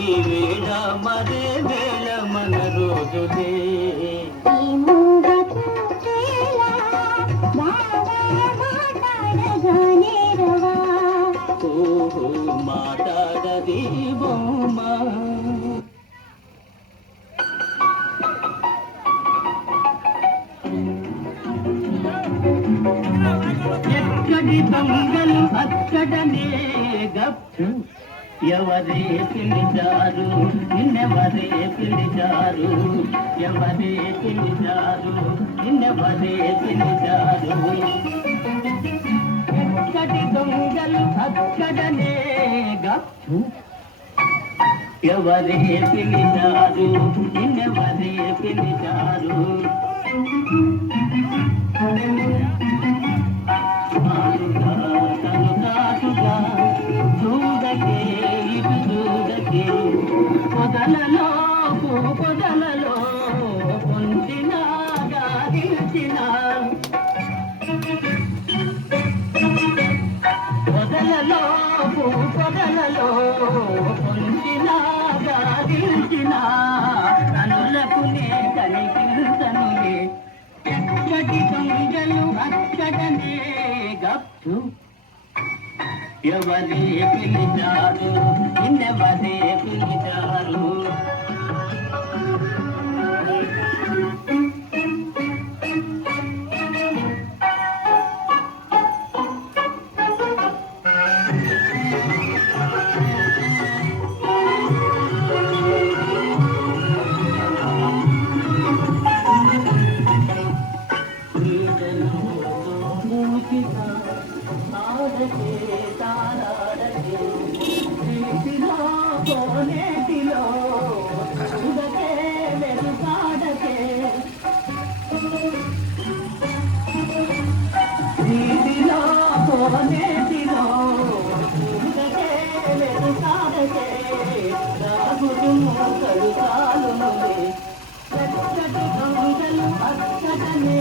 ఈ వేళ మరే వేళ మన రోజులే ఓహో మాట్లాడది బొమ్మ ఎక్కడి దొంగలు అక్కడనే గప్పు ఎవరే పిలిచారు నిన్నెవరే పిలిచారు ఎవరే పిలిచారు నిన్నెవరే పిలిచారు ఎక్కడి దొంగలు అక్కడనే గప్పు ఎవరే పిలిచారు నిన్నెవరే పిలిచారు పొదలలో పొదలలో పొందిన గాలిచిన పొదలలో పొదలలో పొందిన గాలిచిన కనులకునే కనిపించనులే ఎక్కడి దొంగలు అక్కడనే గప్పు ఎవరే పిలిచారు నిన్నెవరే పిలిచారు కోనేటిలో చూడకే వెలుగాడకే నీటిలో కోనేటిలో చూడకే వెలుగాడకే రాగుడు మూకలు కాలునులే చక్కటి దొంగలు అక్కడనే